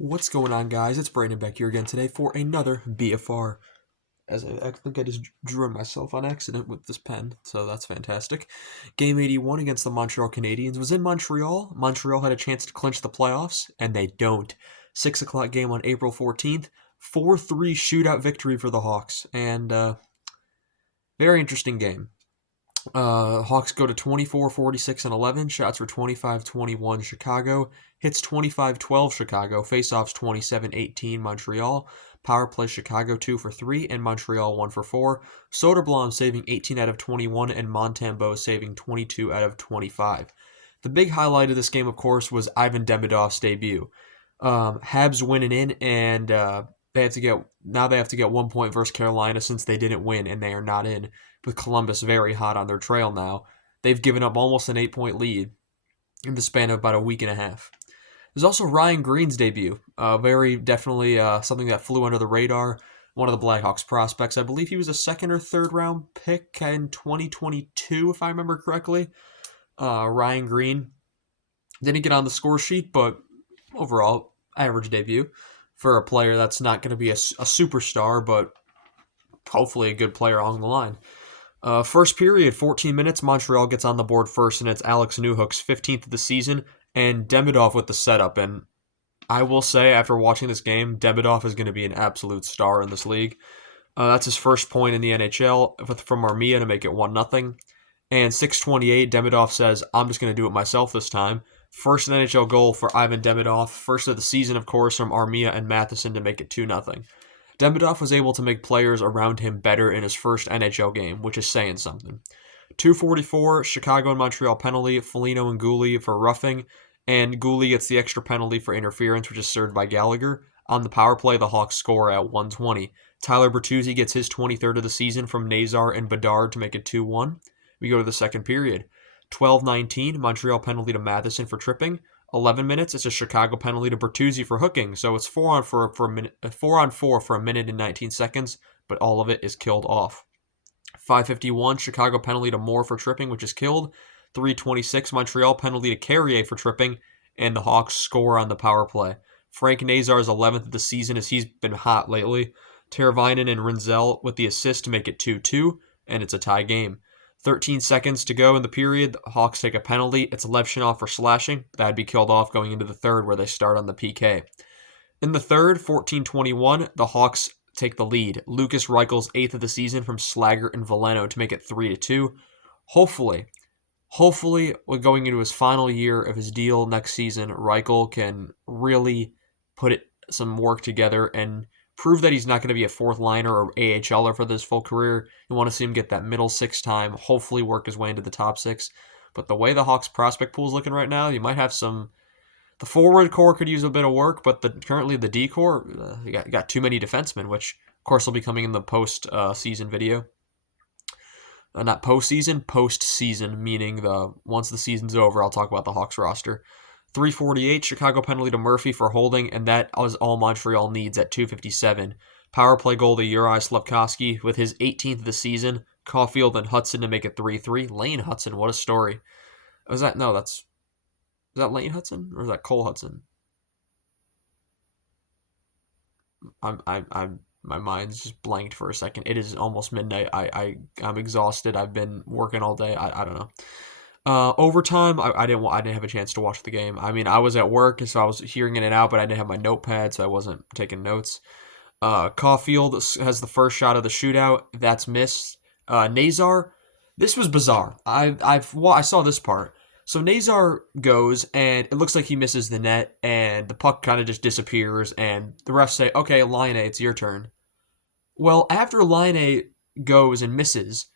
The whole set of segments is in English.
What's going on, guys? It's Brandon back here again today for another BFR. As I think I just drew on myself on accident with this pen, so that's fantastic. Game 81 against the Montreal Canadiens was in Montreal. Montreal had a chance to clinch the playoffs, and they don't. 6 o'clock game on April 14th. 4-3 shootout victory for the Hawks, and very interesting game. Hawks go to 24, 46, and 11. Shots were 25, 21 Chicago. Hits 25, 12 Chicago. Faceoffs 27, 18 Montreal. Power play Chicago 2 for 3 and Montreal 1 for 4. Soderblom saving 18 out of 21 and Montembeault saving 22 out of 25. The big highlight of this game, of course, was Ivan Demidov's debut. Habs winning in, and they have to get 1 point versus Carolina since they didn't win and they are not in. With Columbus very hot on their trail now, they've given up almost an 8 point lead in the span of about a week and a half. There's also Ryan Green's debut, very definitely something that flew under the radar. One of the Blackhawks prospects, I believe he was a second or third round pick in 2022, if I remember correctly. Ryan Green didn't get on the score sheet, but overall, average debut for a player that's not going to be a superstar, but hopefully a good player along the line. First period, 14 minutes, Montreal gets on the board first, and it's Alex Newhook's 15th of the season, and Demidov with the setup. And I will say, after watching this game, Demidov is going to be an absolute star in this league. That's his first point in the NHL from Armia to make it 1-0. And 6:28, Demidov says, I'm just going to do it myself this time. First NHL goal for Ivan Demidov. First of the season, of course, from Armia and Matheson to make it 2-0. Demidov was able to make players around him better in his first NHL game, which is saying something. 2:44, Chicago and Montreal penalty, Foligno and Goulet for roughing, and Goulet gets the extra penalty for interference, which is served by Gallagher. On the power play, the Hawks score at 1:20. Tyler Bertuzzi gets his 23rd of the season from Nazar and Bedard to make it 2-1. We go to the second period. 12:19, Montreal penalty to Matheson for tripping. 11 minutes, it's a Chicago penalty to Bertuzzi for hooking, so it's 4-on-4 for a minute and 19 seconds, but all of it is killed off. 5:51, Chicago penalty to Moore for tripping, which is killed. 3:26, Montreal penalty to Carrier for tripping, and the Hawks score on the power play. Frank Nazar's 11th of the season as he's been hot lately. Teravainen and Rinzel with the assist to make it 2-2, and it's a tie game. 13 seconds to go in the period. The Hawks take a penalty. It's Levchinov for slashing. That'd be killed off going into the third where they start on the PK. In the third, 14:21, the Hawks take the lead. Lucas Reichel's 8th of the season from Slaggert and Veleno to make it 3-2. Hopefully, going into his final year of his deal next season, Reichel can really put some work together and prove that he's not going to be a fourth liner or AHLer for this full career. You want to see him get that middle six time, hopefully work his way into the top six. But the way the Hawks prospect pool is looking right now, you might have some. The forward core could use a bit of work, but currently the D core, you got too many defensemen, which of course will be coming in the post-season video. Not post-season, meaning once the season's over, I'll talk about the Hawks roster. 3:48, Chicago penalty to Murphy for holding, and that was all Montreal needs at 2:57. Power play goal to Uri Slafkovsky with his 18th of the season. Caulfield and Hudson to make it 3-3. Lane Hudson, what a story. Is that Lane Hudson or is that Cole Hudson? My mind's just blanked for a second. It is almost midnight. I'm exhausted. I've been working all day. I don't know. Overtime, I didn't have a chance to watch the game. I mean, I was at work, so I was hearing it out, but I didn't have my notepad, so I wasn't taking notes. Caulfield has the first shot of the shootout. That's missed. Nazar, this was bizarre. I saw this part. So Nazar goes, and it looks like he misses the net, and the puck kind of just disappears, and the refs say, okay, Laine, it's your turn. Well, after Laine goes and misses,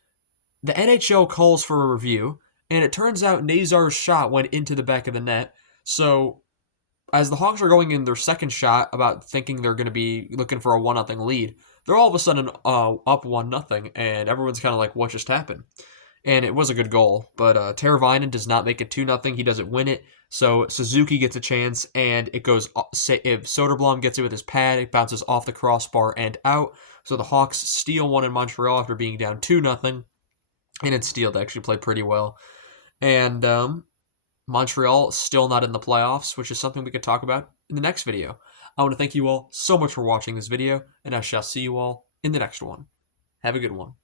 the NHL calls for a review, and it turns out Nazar's shot went into the back of the net. So as the Hawks are going in their second shot, about thinking they're going to be looking for a 1-0 lead, they're all of a sudden up 1-0, and everyone's kind of like, what just happened? And it was a good goal, but Teravainen does not make it 2-0. He doesn't win it, so Suzuki gets a chance, and it goes. If Soderblom gets it with his pad, it bounces off the crossbar and out. So the Hawks steal one in Montreal after being down 2-0, and in Steele, they actually played pretty well. And Montreal still not in the playoffs, which is something we could talk about. in the next video. I want to thank you all so much for watching this video, and I shall see you all in the next one. Have a good one.